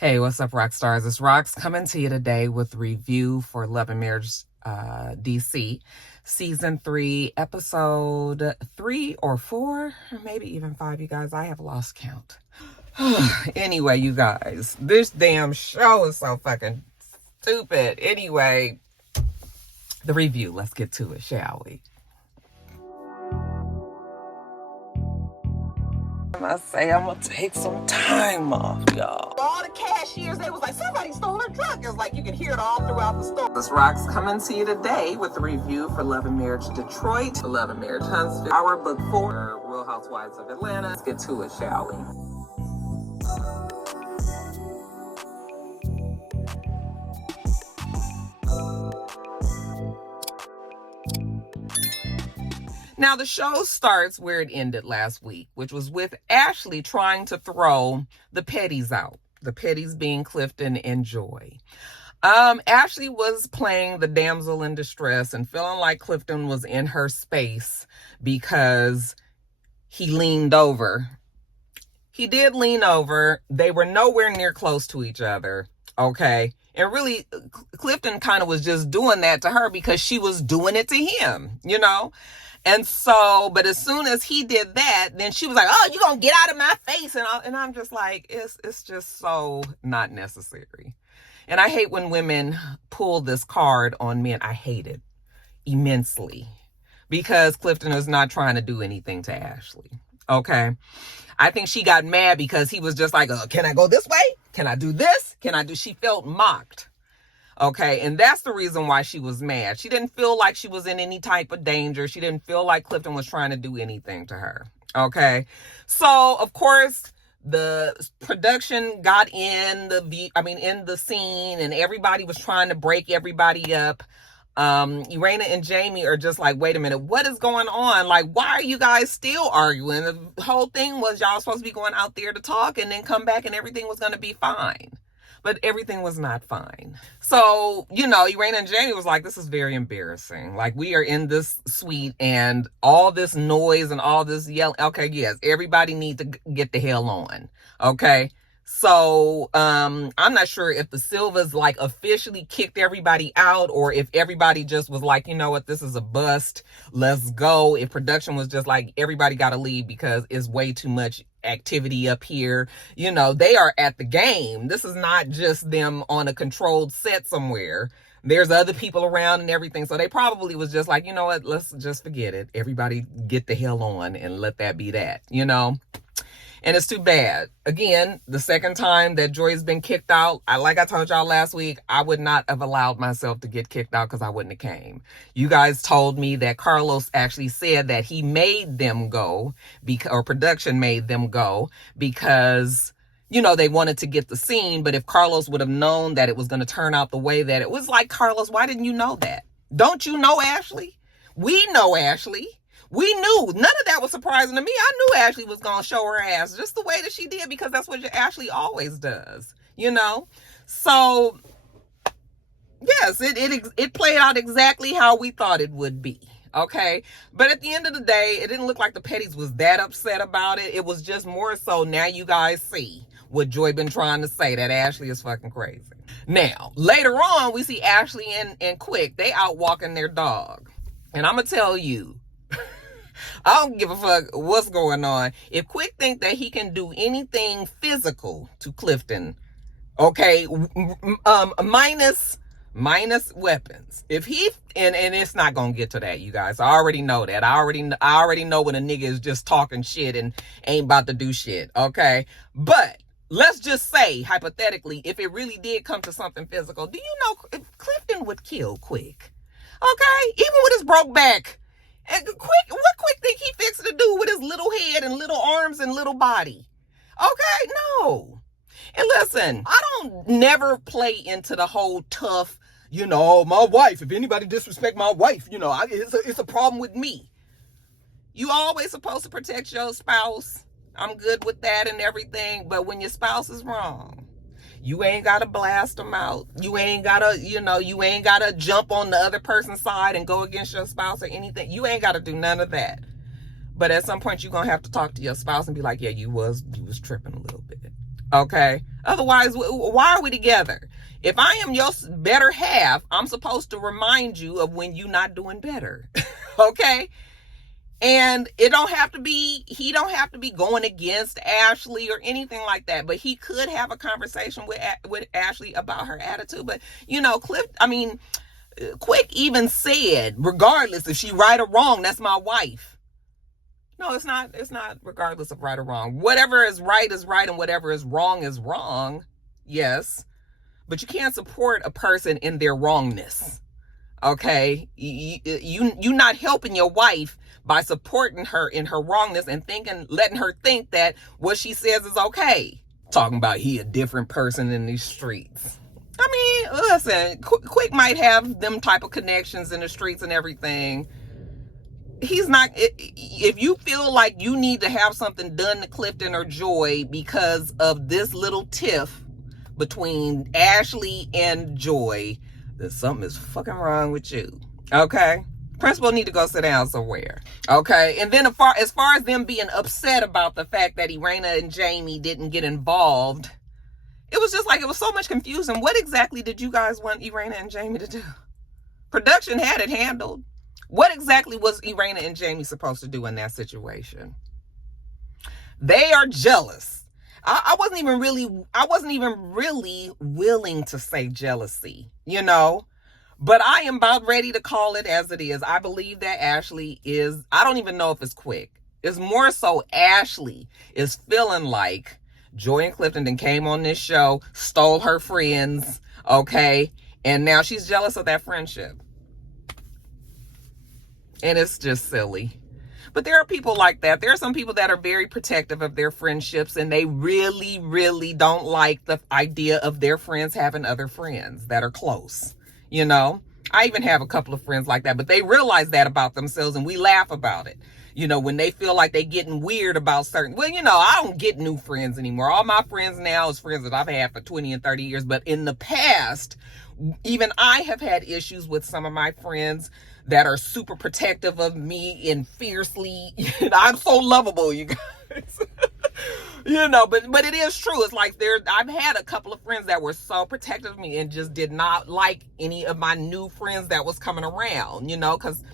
Hey, what's up, Roxstars? It's Rox coming to you today with review for Love and Marriage DC Season 3, Episode 3 or 4, or maybe even 5, you guys. I have lost count. Anyway, you guys, this damn show is so fucking stupid. Anyway, the review. Let's get to it, shall we? I say I'm gonna take some time off, y'all. All the cashiers, they was like, somebody stole her truck. It was like you can hear it all throughout the store. This Rox coming to you today with a review for Love and Marriage Detroit, Love and Marriage Huntsville, our book 4, Real Housewives of Atlanta. Let's get to it, shall we? Now, the show starts where it ended last week, which was with Ashley trying to throw the Petties out. The Petties being Clifton and Joy. Ashley was playing the damsel in distress and feeling like Clifton was in her space because he leaned over. He did lean over. They were nowhere near close to each other, okay? And really, Clifton kind of was just doing that to her because she was doing it to him, you know? And so, but as soon as he did that, then she was like, oh, you gonna get out of my face. And I'm just like, it's just so not necessary. And I hate when women pull this card on men. I hate it immensely because Clifton is not trying to do anything to Ashley. Okay. I think she got mad because he was just like, can I go this way? Can I do this? She felt mocked. Okay, and that's the reason why she was mad. She didn't feel like she was in any type of danger. She didn't feel like Clifton was trying to do anything to her. Okay, so of course the production got in the scene, and everybody was trying to break everybody up. Irena and Jamie are just like, wait a minute, what is going on? Like, why are you guys still arguing? The whole thing was y'all supposed to be going out there to talk and then come back and everything was going to be fine. But everything was not fine. So, Irena and Jamie was like, this is very embarrassing. Like, we are in this suite and all this noise and all this yelling. Okay, yes, everybody need to get the hell on. Okay. So, I'm not sure if the Silvas like officially kicked everybody out or if everybody just was like, you know what, this is a bust. Let's go. If production was just like, everybody got to leave because it's way too much activity up here. They are at the game. This is not just them on a controlled set somewhere. There's other people around and everything. So they probably was just like, you know what, let's just forget it. Everybody get the hell on and let that be that, And it's too bad. Again, the second time that Joy's been kicked out, like I told y'all last week, I would not have allowed myself to get kicked out because I wouldn't have came. You guys told me that Carlos actually said that he made them go, or production made them go, because, they wanted to get the scene. But if Carlos would have known that it was going to turn out the way that it was, like, Carlos, why didn't you know that? Don't you know Ashley? We know Ashley. We knew. None of that was surprising to me. I knew Ashley was going to show her ass just the way that she did because that's what Ashley always does, So, yes, it played out exactly how we thought it would be, okay? But at the end of the day, it didn't look like the Petties was that upset about it. It was just more so now you guys see what Joy been trying to say, that Ashley is fucking crazy. Now, later on, we see Ashley and Quick. They out walking their dog. And I'm going to tell you, I don't give a fuck what's going on. If Quick think that he can do anything physical to Clifton, okay, minus weapons. If he and it's not gonna get to that, you guys. I already know that. I already know when a nigga is just talking shit and ain't about to do shit. Okay, but let's just say hypothetically, if it really did come to something physical, do you know if Clifton would kill Quick? Okay, even with his broke back. And what Quick think he fixed to do with his little head and little arms and little body? Okay, no. And listen, I don't never play into the whole tough, my wife, if anybody disrespect my wife, it's a problem with me. You always supposed to protect your spouse. I'm good with that and everything. But when your spouse is wrong, you ain't got to blast them out. You ain't got to, you ain't got to jump on the other person's side and go against your spouse or anything. You ain't got to do none of that. But at some point, you're going to have to talk to your spouse and be like, yeah, you was tripping a little bit. Okay? Otherwise, why are we together? If I am your better half, I'm supposed to remind you of when you're not doing better. Okay? And he don't have to be going against Ashley or anything like that, but he could have a conversation with Ashley about her attitude. But, Quick even said, regardless if she right or wrong, that's my wife. No, it's not regardless of right or wrong. Whatever is right and whatever is wrong. Yes. But you can't support a person in their wrongness. Okay? You're not helping your wife by supporting her in her wrongness and letting her think that what she says is okay. Talking about he a different person in these streets. Listen, Quick might have them type of connections in the streets and everything. He's not. If you feel like you need to have something done to Clifton or Joy because of this little tiff between Ashley and Joy, then something is fucking wrong with you. Okay? Principal need to go sit down somewhere. Okay? And then as far as them being upset about the fact that Irena and Jamie didn't get involved, it was just like, it was so much confusion. What exactly did you guys want Irena and Jamie to do? Production had it handled. What exactly was Irena and Jamie supposed to do in that situation? They are jealous. I wasn't even really willing to say jealousy, but I am about ready to call it as it is. I believe that Ashley is, I don't even know if it's Quick. It's more so Ashley is feeling like Joy and Clifton then came on this show, stole her friends, okay? And now she's jealous of that friendship. And it's just silly. But there are people like that. There are some people that are very protective of their friendships, and they really, really don't like the idea of their friends having other friends that are close. I even have a couple of friends like that, but they realize that about themselves, and we laugh about it. When they feel like they getting weird about certain, I don't get new friends anymore. All my friends now is friends that I've had for 20 and 30 years. But in the past, even I have had issues with some of my friends that are super protective of me and fiercely, I'm so lovable, you guys. But it is true. It's like I've had a couple of friends that were so protective of me and just did not like any of my new friends that was coming around, because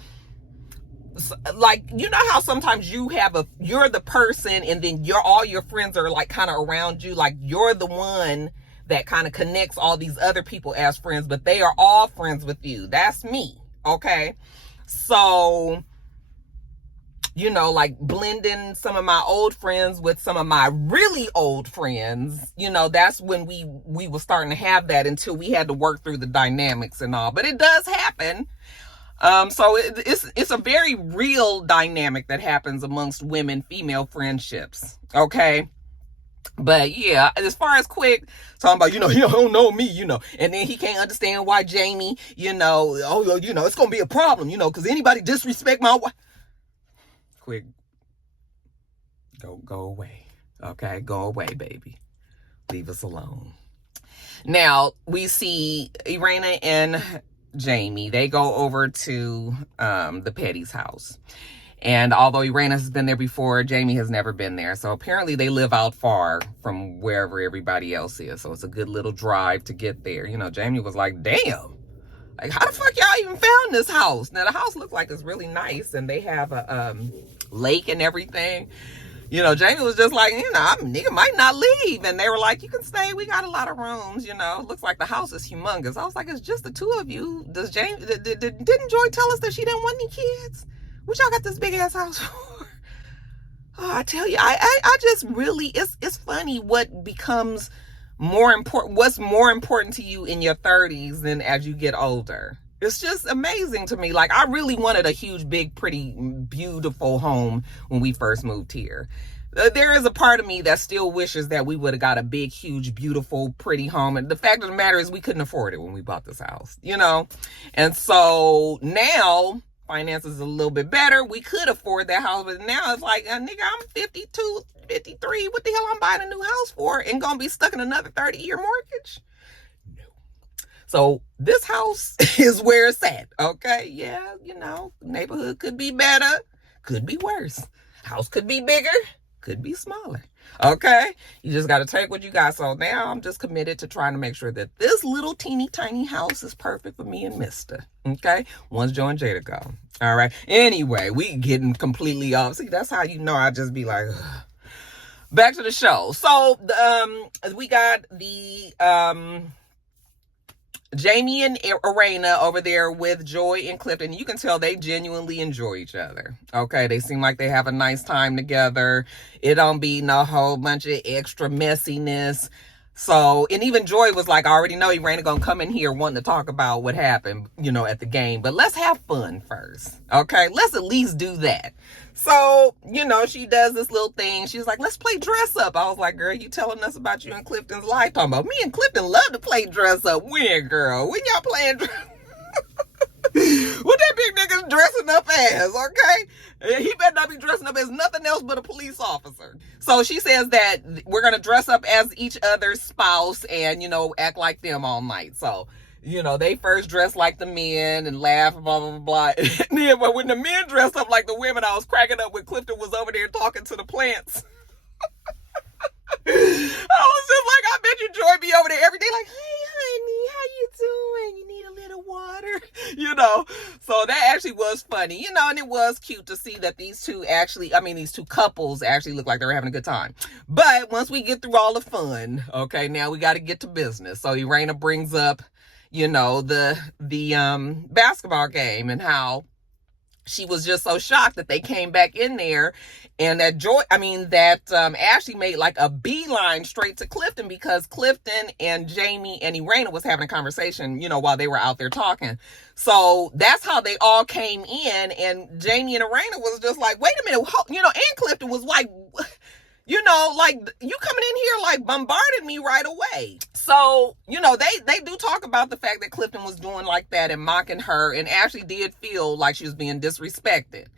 how sometimes you're the person and then all your friends are like kind of around you, like you're the one that kind of connects all these other people as friends, but they are all friends with you. That's me. Okay. So, like blending some of my old friends with some of my really old friends, that's when we were starting to have that until we had to work through the dynamics and all, but it does happen. So it's a very real dynamic that happens amongst female friendships. Okay. But yeah, as far as Quick talking about, he don't know me, and then he can't understand why Jamie, it's going to be a problem, because anybody disrespect my wife. Quick, go away. Okay. Go away, baby. Leave us alone. Now we see Irena and Jamie. They go over to the Petties' house. And although Irena has been there before, Jamie has never been there. So apparently they live out far from wherever everybody else is. So it's a good little drive to get there. Jamie was like, damn, like how the fuck y'all even found this house? Now the house looked like it's really nice and they have a lake and everything. Jamie was just like, nigga might not leave. And they were like, you can stay. We got a lot of rooms, Looks like the house is humongous. I was like, it's just the two of you. Didn't Joy tell us that she didn't want any kids? What y'all got this big ass house for? Oh, I tell you, I just really, it's funny what becomes more important, what's more important to you in your 30s than as you get older. It's just amazing to me. Like, I really wanted a huge, big, pretty, beautiful home when we first moved here. There is a part of me that still wishes that we would have got a big, huge, beautiful, pretty home. And the fact of the matter is we couldn't afford it when we bought this house, And so now finances is a little bit better. We could afford that house, but now it's like, nigga, I'm 52, 53. What the hell I'm buying a new house for and gonna be stuck in another 30-year mortgage? No. So this house is where it's at. Okay. Yeah. Neighborhood could be better. Could be worse. House could be bigger. could be smaller. Okay, you just got to take what you got. So now I'm just committed to trying to make sure that this little teeny tiny house is perfect for me and Mister. Okay, once Joe and Jada go. All right. Anyway, we getting completely off. See, that's how you know I just be like, ugh. Back to the show. So we got the Jamie and Irena over there with Joy and Clifton. You can tell they genuinely enjoy each other. Okay, they seem like they have a nice time together. It don't be no whole bunch of extra messiness. So, and even Joy was like, I already know Irena gonna come in here wanting to talk about what happened, you know, at the game. But let's have fun first. Okay, let's at least do that. So, you know, she does this little thing. She's like, let's play dress up. I was like, girl, you telling us about you and Clifton's life. Talking about me and Clifton love to play dress up. When, girl? When y'all playing dress what that big nigga's dressing up as, okay? He better not be dressing up as nothing else but a police officer. So she says that we're going to dress up as each other's spouse and, you know, act like them all night. So, you know, they first dress like the men and laugh, blah, blah, blah. And then when the men dressed up like the women, I was cracking up when Clifton was over there talking to the plants. I was just like, I bet you Joy be over there every day like, hey, honey, how you doing? You need a little water? You know, so that actually was funny, you know, and it was cute to see that these two couples actually look like they were having a good time. But once we get through all the fun, okay, now we got to get to business. So Irena brings up, you know, the basketball game and how she was just so shocked that they came back in there and that Ashley made like a beeline straight to Clifton because Clifton and Jamie and Irena was having a conversation, you know, while they were out there talking. So that's how they all came in, and Jamie and Irena was just like, wait a minute, you know, and Clifton was like, you know, like, you coming in here like bombarded me right away. So, you know, they do talk about the fact that Clifton was doing like that and mocking her, and Ashley did feel like she was being disrespected.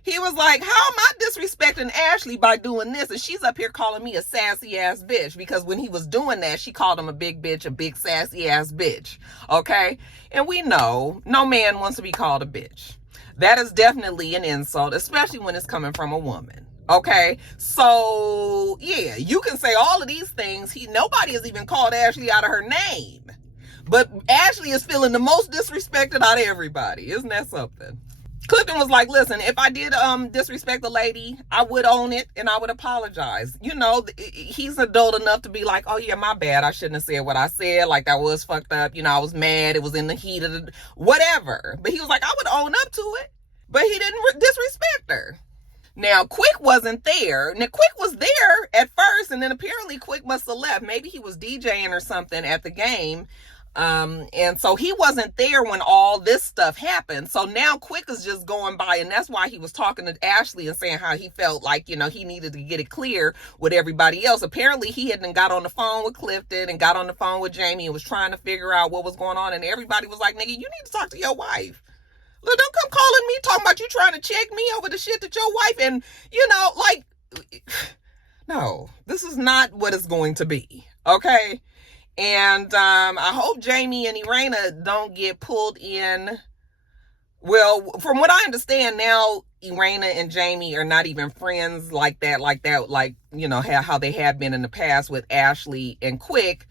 He was like, how am I disrespecting Ashley by doing this? And she's up here calling me a sassy ass bitch, because when he was doing that, she called him a big bitch, a big sassy ass bitch. Okay? And we know no man wants to be called a bitch. That is definitely an insult, especially when it's coming from a woman. Okay, so yeah, you can say all of these things. Nobody has even called Ashley out of her name, but Ashley is feeling the most disrespected out of everybody. Isn't that something? Clifton was like, listen, if I did disrespect the lady, I would own it and I would apologize. You know, he's adult enough to be like, oh yeah, my bad. I shouldn't have said what I said. Like, that was fucked up. You know, I was mad. It was in the heat of the whatever. But he was like, I would own up to it. But he didn't disrespect her. Now, Quick wasn't there. Now, Quick was there at first, and then apparently Quick must have left. Maybe he was DJing or something at the game. And so he wasn't there when all this stuff happened. So now Quick is just going by, and that's why he was talking to Ashley and saying how he felt like, you know, he needed to get it clear with everybody else. Apparently he hadn't got on the phone with Clifton and got on the phone with Jamie and was trying to figure out what was going on. And everybody was like, nigga, you need to talk to your wife. Look, don't come calling me talking about you trying to check me over the shit that your wife, and, you know, like, no, this is not what it's going to be. Okay. And I hope Jamie and Irena don't get pulled in. Well, from what I understand now, Irena and Jamie are not even friends like that, you know, how they had been in the past with Ashley and Quick.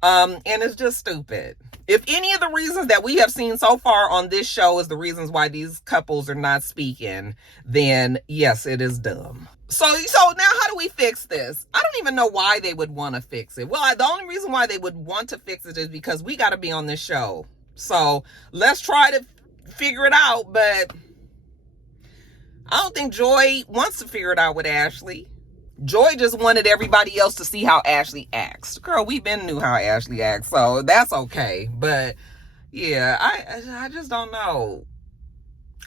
And it's just stupid. If any of the reasons that we have seen so far on this show is the reasons why these couples are not speaking, then yes, it is dumb. So now how do we fix this? I don't even know why they would want to fix it. Well, the only reason why they would want to fix it is because we got to be on this show. So let's try to figure it out. But I don't think Joy wants to figure it out with Ashley. Joy just wanted everybody else to see how Ashley acts. Girl, we've been knew how Ashley acts, so that's okay. But yeah, I just don't know.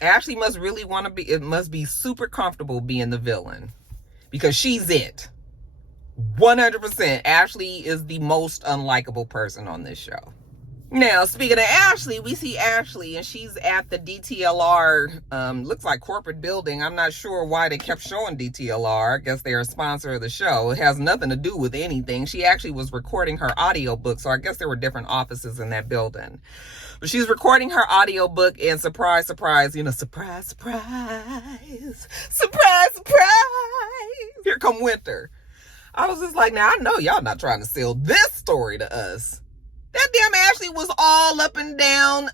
Ashley must really want to be, it must be super comfortable being the villain, because she's it. 100%. Ashley is the most unlikable person on this show. Now, speaking of Ashley, we see Ashley, and she's at the DTLR, looks like corporate building. I'm not sure why they kept showing DTLR. I guess they're a sponsor of the show. It has nothing to do with anything. She actually was recording her audiobook, so I guess there were different offices in that building. But she's recording her audiobook, and surprise, surprise, surprise, surprise, surprise, surprise. Here come Winter. I was just like, now I know y'all not trying to sell this story to us. That damn Ashley was all up and down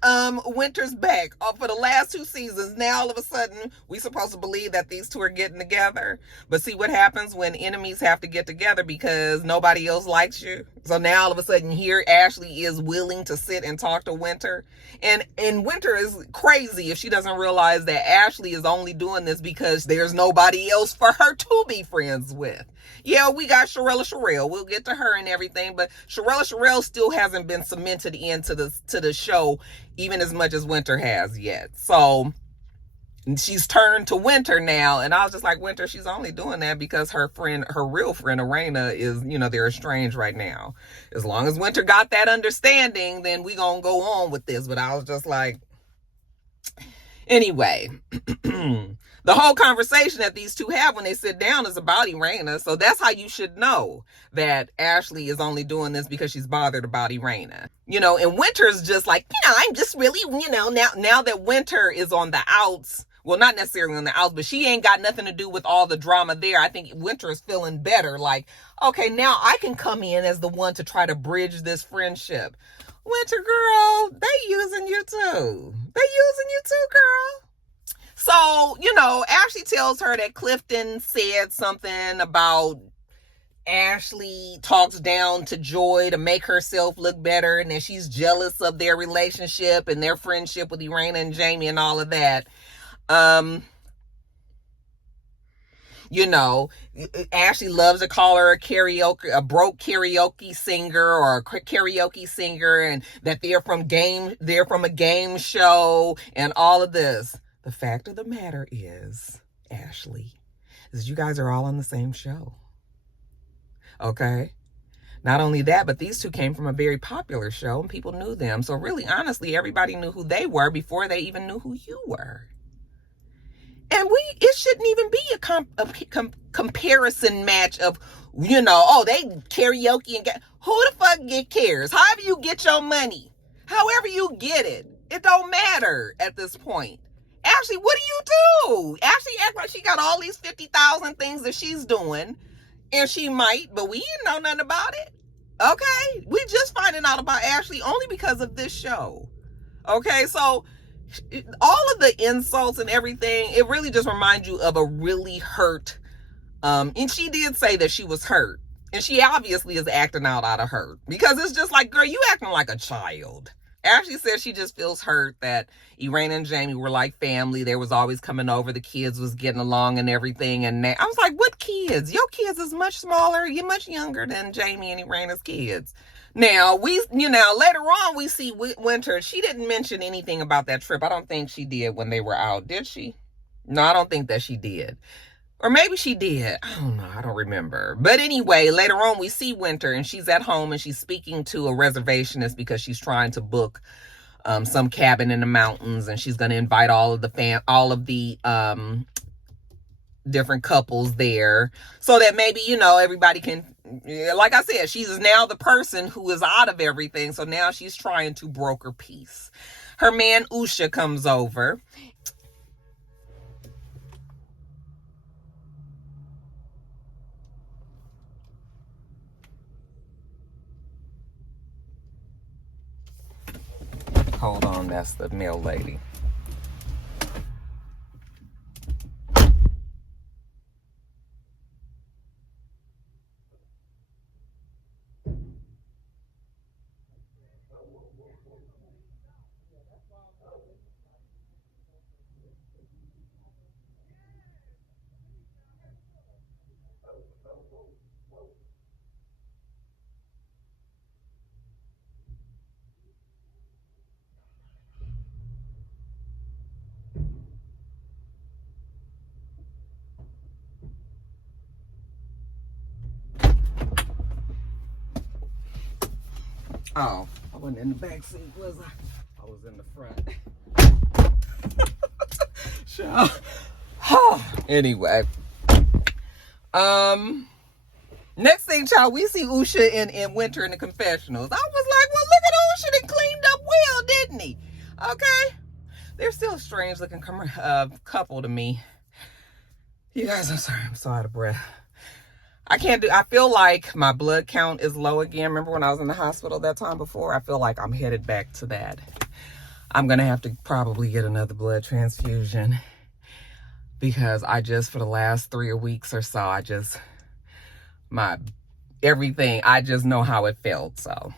Winter's back for the last 2 seasons. Now all of a sudden we supposed to believe that these two are getting together. But see what happens when enemies have to get together because nobody else likes you. So now all of a sudden here Ashley is willing to sit and talk to Winter. And Winter is crazy if she doesn't realize that Ashley is only doing this because there's nobody else for her to be friends with. Yeah, we got Charelle. We'll get to her and everything, but Charelle still hasn't been cemented into the show even as much as Winter has yet. So she's turned to Winter now, and I was just like, Winter, she's only doing that because her real friend Arena is, they're estranged right now. As long as Winter got that understanding, then we gonna go on with this. But I was just like, anyway. The whole conversation that these two have when they sit down is about Irena. So that's how you should know that Ashley is only doing this because she's bothered about Irena. And Winter's just like, I'm just really, now that Winter is on the outs, well, not necessarily on the outs, but she ain't got nothing to do with all the drama there. I think Winter is feeling better. Like, okay, now I can come in as the one to try to bridge this friendship. Winter, girl, they using you too. They using you too, girl. So, Ashley tells her that Clifton said something about Ashley talks down to Joy to make herself look better and that she's jealous of their relationship and their friendship with Irena and Jamie and all of that. Ashley loves to call her a broke karaoke singer or a karaoke singer, and that they're from a game show and all of this. The fact of the matter is, Ashley, is you guys are all on the same show. Okay? Not only that, but these two came from a very popular show and people knew them. So really, honestly, everybody knew who they were before they even knew who you were. And it shouldn't even be a comparison match of, they karaoke and who the fuck cares? However you get your money, however you get it, it don't matter at this point. Ashley, what do you do? Ashley acts like she got all these 50,000 things that she's doing, and she might, but we didn't know nothing about it. Okay? We just finding out about Ashley only because of this show. Okay? So all of the insults and everything, it really just reminds you of a really hurt, and she did say that she was hurt, and she obviously is acting out of hurt, because it's just like, girl, you acting like a child. Ashley says she just feels hurt that Irena and Jamie were like family. They was always coming over. The kids was getting along and everything. And I was like, what kids? Your kids is much smaller. You're much younger than Jamie and Irena's kids. Now, later on, we see Winter. She didn't mention anything about that trip. I don't think she did when they were out. Did she? No, I don't think that she did. Or maybe she did. I don't know. I don't remember. But anyway, later on, we see Winter, and she's at home, and she's speaking to a reservationist because she's trying to book some cabin in the mountains, and she's going to invite all of the different couples there, so that maybe, everybody can, like I said, she's now the person who is out of everything. So now she's trying to broker peace. Her man Usha comes over. Hold on, that's the mail lady. Oh, wasn't in the back seat, was I? I was in the front. Anyway. Next thing, child, we see Usha and Winter in the confessionals. I was like, well, look at Usha. They cleaned up well, didn't he? Okay. They're still a strange looking couple to me. You guys, I'm sorry. I'm so out of breath. I feel like my blood count is low again. Remember when I was in the hospital that time before? I feel like I'm headed back to that. I'm going to have to probably get another blood transfusion because for the last 3 weeks or so, I just know how it felt. So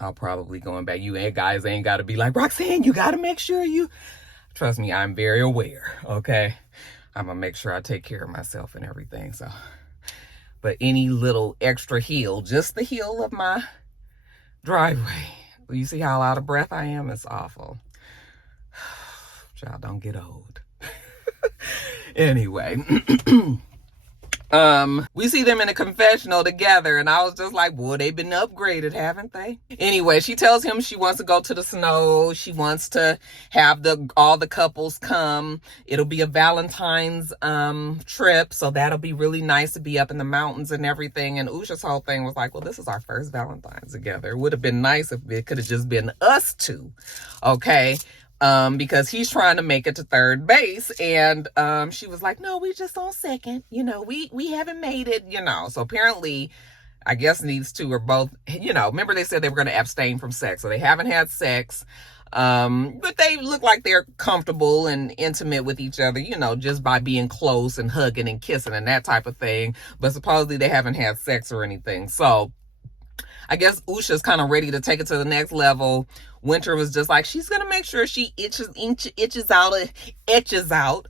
I'll probably going back. You guys ain't got to be like, Roxanne, you got to make sure trust me, I'm very aware. Okay. I'm going to make sure I take care of myself and everything. So, but any little extra heel, just the heel of my driveway. You see how out of breath I am? It's awful. Child, don't get old. Anyway. We see them in a confessional together, and I was just like, boy, they've been upgraded, haven't they? Anyway, she tells him she wants to go to the snow. She wants to have all the couples come. It'll be a Valentine's trip, so that'll be really nice to be up in the mountains and everything. And Usha's whole thing was like, well, this is our first Valentine's together. It would have been nice if it could have just been us two, okay? Because he's trying to make it to third base, and she was like, no, we just on second, we haven't made it, so apparently I guess these two are both, remember they said they were going to abstain from sex, so they haven't had sex, but they look like they're comfortable and intimate with each other, just by being close and hugging and kissing and that type of thing, but supposedly they haven't had sex or anything. So I guess Usha's kind of ready to take it to the next level. Winter was just like, she's going to make sure she etches out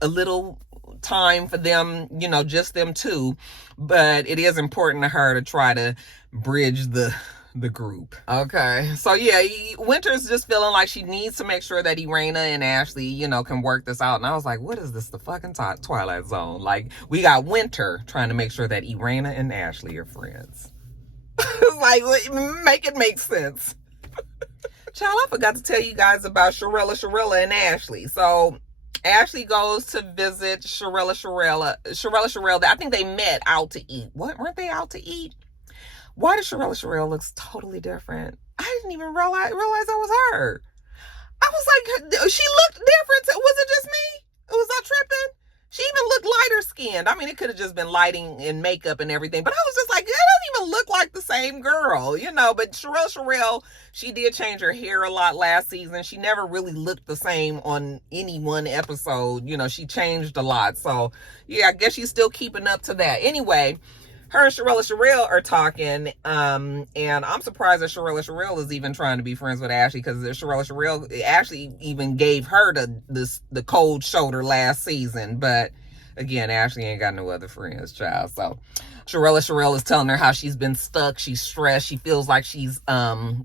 a little time for them, just them two. But it is important to her to try to bridge the group. Okay. So yeah, Winter's just feeling like she needs to make sure that Irena and Ashley, can work this out. And I was like, what is this? The fucking Twilight Zone? Like, we got Winter trying to make sure that Irena and Ashley are friends. It's like, make it make sense. Child, I forgot to tell you guys about Charelle and Ashley. So Ashley goes to visit Charelle. I think they met out to eat. What? Weren't they out to eat? Why does Charelle looks totally different? I didn't even realize that was her. I was like, she looked different. Was it just me? Was I tripping? She even looked lighter skinned. I mean, it could have just been lighting and makeup and everything, but I was just like, that doesn't even look like the same girl, but Charelle, she did change her hair a lot last season. She never really looked the same on any one episode. She changed a lot. So yeah, I guess she's still keeping up to that. Anyway, her and Charelle are talking, and I'm surprised that Charelle is even trying to be friends with Ashley, because Charelle Ashley even gave her the cold shoulder last season. But again, Ashley ain't got no other friends, child. So Charelle is telling her how she's been stuck, she's stressed, she feels like she's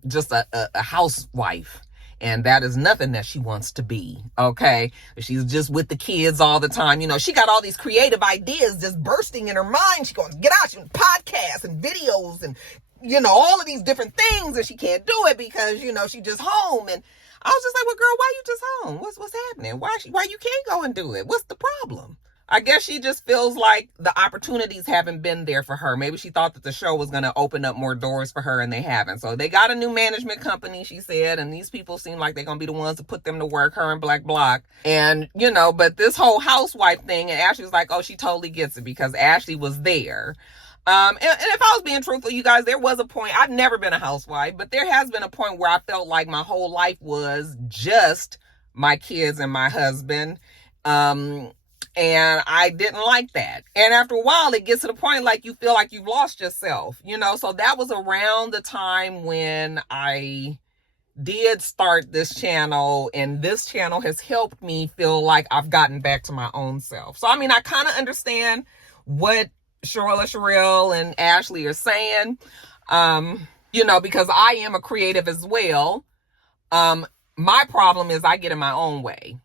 just a housewife. And that is nothing that she wants to be, okay? She's just with the kids all the time. She got all these creative ideas just bursting in her mind. She's going to get out, she wants podcasts and videos and, all of these different things. And she can't do it because, she's just home. And I was just like, well, girl, why you just home? What's happening? Why you can't go and do it? What's the problem? I guess she just feels like the opportunities haven't been there for her. Maybe she thought that the show was going to open up more doors for her, and they haven't. So they got a new management company, she said, and these people seem like they're going to be the ones to put them to work, her and Black Block. And, but this whole housewife thing, and Ashley was like, oh, she totally gets it because Ashley was there. And if I was being truthful, you guys, there was a point, I've never been a housewife, but there has been a point where I felt like my whole life was just my kids and my husband. And I didn't like that. And after a while, it gets to the point like you feel like you've lost yourself, So that was around the time when I did start this channel, and this channel has helped me feel like I've gotten back to my own self. So, I mean, I kind of understand what Charelle and Ashley are saying, because I am a creative as well. My problem is I get in my own way.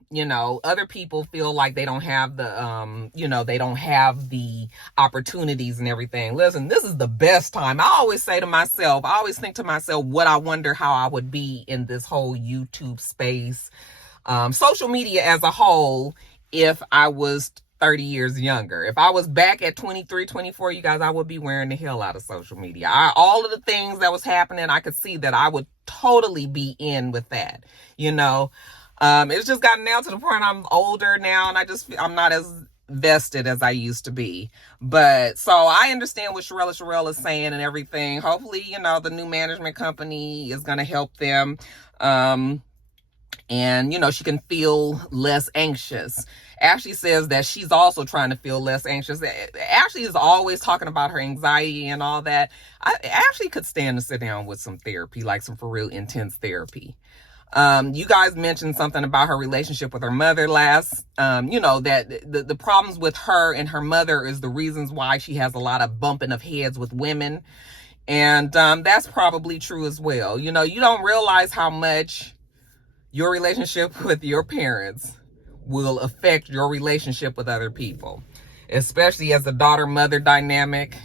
Other people feel like they don't have the, they don't have the opportunities and everything. Listen, this is the best time. I always think to myself, what I wonder how I would be in this whole YouTube space, social media as a whole, if I was 30 years younger. If I was back at 23, 24, you guys, I would be wearing the hell out of social media. All of the things that was happening, I could see that I would totally be in with that. It's just gotten now to the point I'm older now, and I'm not as vested as I used to be. But so I understand what Charelle is saying and everything. Hopefully, the new management company is going to help them. And, she can feel less anxious. Ashley says that she's also trying to feel less anxious. Ashley is always talking about her anxiety and all that. Ashley could stand to sit down with some therapy, like some for real intense therapy. You guys mentioned something about her relationship with her mother last, that the problems with her and her mother is the reasons why she has a lot of bumping of heads with women. And that's probably true as well. You don't realize how much your relationship with your parents will affect your relationship with other people, especially as a daughter-mother dynamic.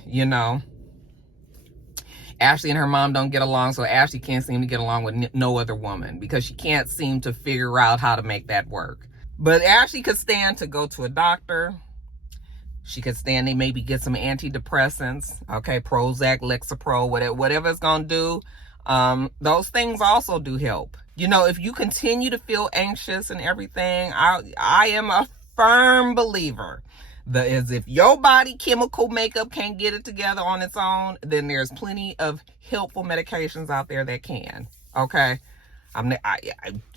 Ashley and her mom don't get along, so Ashley can't seem to get along with no other woman because she can't seem to figure out how to make that work. But Ashley could stand to go to a doctor. She could stand to maybe get some antidepressants, okay, Prozac, Lexapro, whatever it's going to do. Those things also do help. If you continue to feel anxious and everything, I am a firm believer that is, if your body chemical makeup can't get it together on its own, then there's plenty of helpful medications out there that can. Okay, I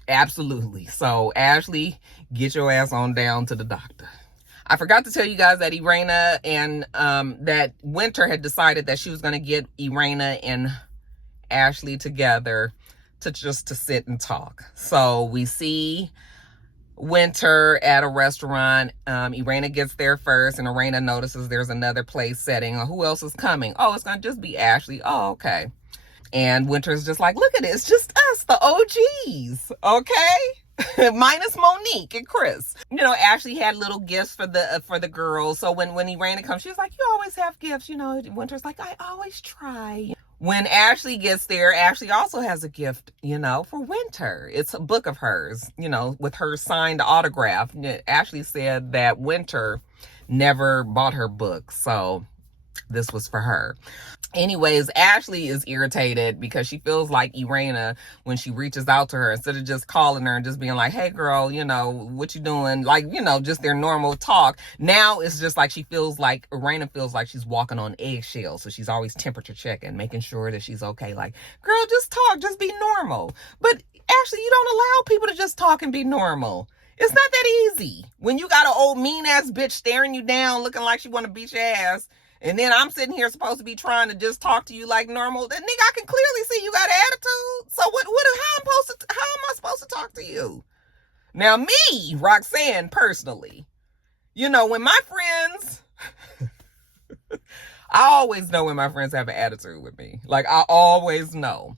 absolutely. So Ashley, get your ass on down to the doctor. I forgot to tell you guys that Irena and that Winter had decided that she was going to get Irena and Ashley together to sit and talk. So we see Winter at a restaurant. Irena gets there first, and Irena notices there's another place setting. Who else is coming? Oh, it's gonna just be Ashley. Oh, okay. And Winter's just like, look at it, it's just us, the OGs, okay? Minus Monique and Chris. Ashley had little gifts for the girls. So when Irena comes, she's like, you always have gifts. Winter's like, I always try. When Ashley gets there, Ashley also has a gift, for Winter. It's a book of hers, with her signed autograph. Ashley said that Winter never bought her book, so this was for her. Anyways, Ashley is irritated because she feels like Irena, when she reaches out to her, instead of just calling her and just being like, hey girl, what you doing? Like, just their normal talk. Now it's just like Irena feels like she's walking on eggshells. So she's always temperature checking, making sure that she's okay. Like, girl, just talk, just be normal. But Ashley, you don't allow people to just talk and be normal. It's not that easy. When you got an old mean ass bitch staring you down, looking like she want to beat your ass, and then I'm sitting here supposed to be trying to just talk to you like normal. Nigga, I can clearly see you got an attitude. So how am I supposed to talk to you? Now me, Roxanne, personally, when my friends, I always know when my friends have an attitude with me. Like, I always know,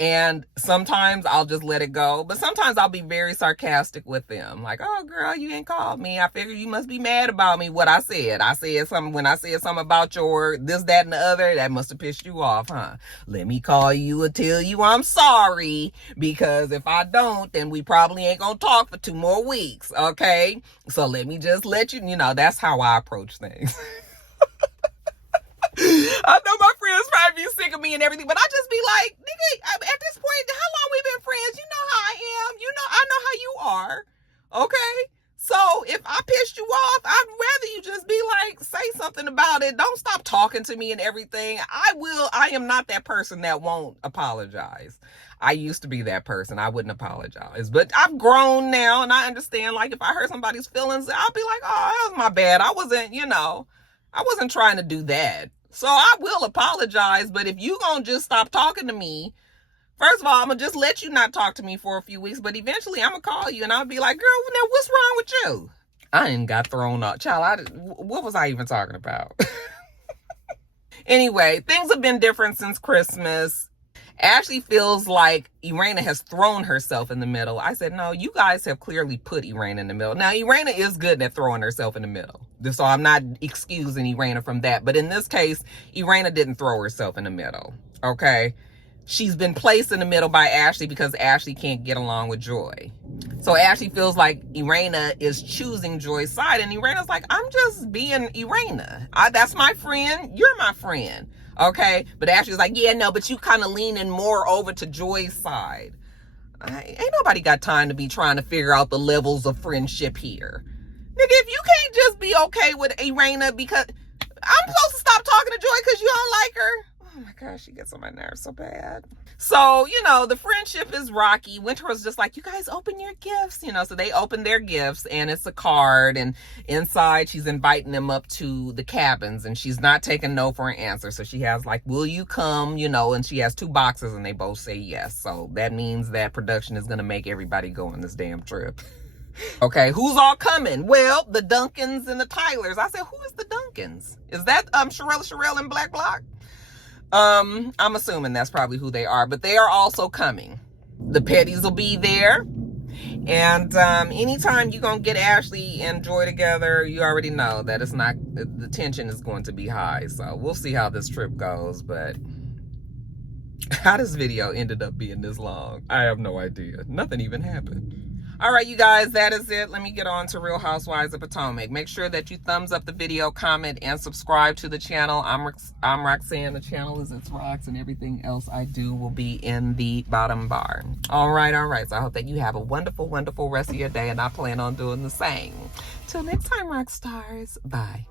And sometimes I'll just let it go. But sometimes I'll be very sarcastic with them. Like, oh, girl, you ain't called me. I figure you must be mad about me, what I said. When I said something about your this, that, and the other, that must have pissed you off, huh? Let me call you and tell you I'm sorry. Because if I don't, then we probably ain't going to talk for 2 more weeks, okay? So let me just let you, that's how I approach things. I know my friends probably be sick of me and everything, but I just be like, nigga, at this point, how long we been friends? You know how I am. I know how you are. Okay? So if I pissed you off, I'd rather you just be like, say something about it. Don't stop talking to me and everything. I am not that person that won't apologize. I used to be that person. I wouldn't apologize. But I've grown now, and I understand, like, if I hurt somebody's feelings, I'll be like, oh, that was my bad. I wasn't trying to do that. So I will apologize, but if you gonna just stop talking to me, first of all, I'm gonna just let you not talk to me for a few weeks, but eventually I'm gonna call you and I'll be like, girl, now what's wrong with you? I ain't got thrown off. Child, what was I even talking about? Anyway, things have been different since Christmas. Ashley feels like Irena has thrown herself in the middle. I said, no, you guys have clearly put Irena in the middle. Now, Irena is good at throwing herself in the middle. So I'm not excusing Irena from that. But in this case, Irena didn't throw herself in the middle. Okay? She's been placed in the middle by Ashley because Ashley can't get along with Joy. So Ashley feels like Irena is choosing Joy's side. And Irena's like, I'm just being Irena. That's my friend. You're my friend. Okay, but Ashley's like, yeah, no, but you kind of leaning more over to Joy's side. Ain't nobody got time to be trying to figure out the levels of friendship here. Nigga, if you can't just be okay with Irena because I'm supposed to stop talking to Joy because you don't like her. Oh my gosh, she gets on my nerves so bad. So, you know, the friendship is rocky. Winter was just like, you guys open your gifts, you know, so they open their gifts and it's a card, and inside she's inviting them up to the cabins and she's not taking no for an answer. So she has like, will you come, you know, and she has 2 boxes and they both say yes. So that means that production is going to make everybody go on this damn trip. Okay, who's all coming? Well, the Duncans and the Tylers. I said, who is the Duncans? Is that Charelle and Black Block? I'm assuming that's probably who they are, but they are also coming. The Petties will be there. And anytime you're going to get Ashley and Joy together, you already know that it's not, the tension is going to be high. So we'll see how this trip goes, but how this video ended up being this long, I have no idea. Nothing even happened. All right, you guys, that is it. Let me get on to Real Housewives of Potomac. Make sure that you thumbs up the video, comment, and subscribe to the channel. I'm Roxanne. The channel is itsrox, and everything else I do will be in the bottom bar. All right. So I hope that you have a wonderful, wonderful rest of your day, and I plan on doing the same. Till next time, Roxstars. Bye.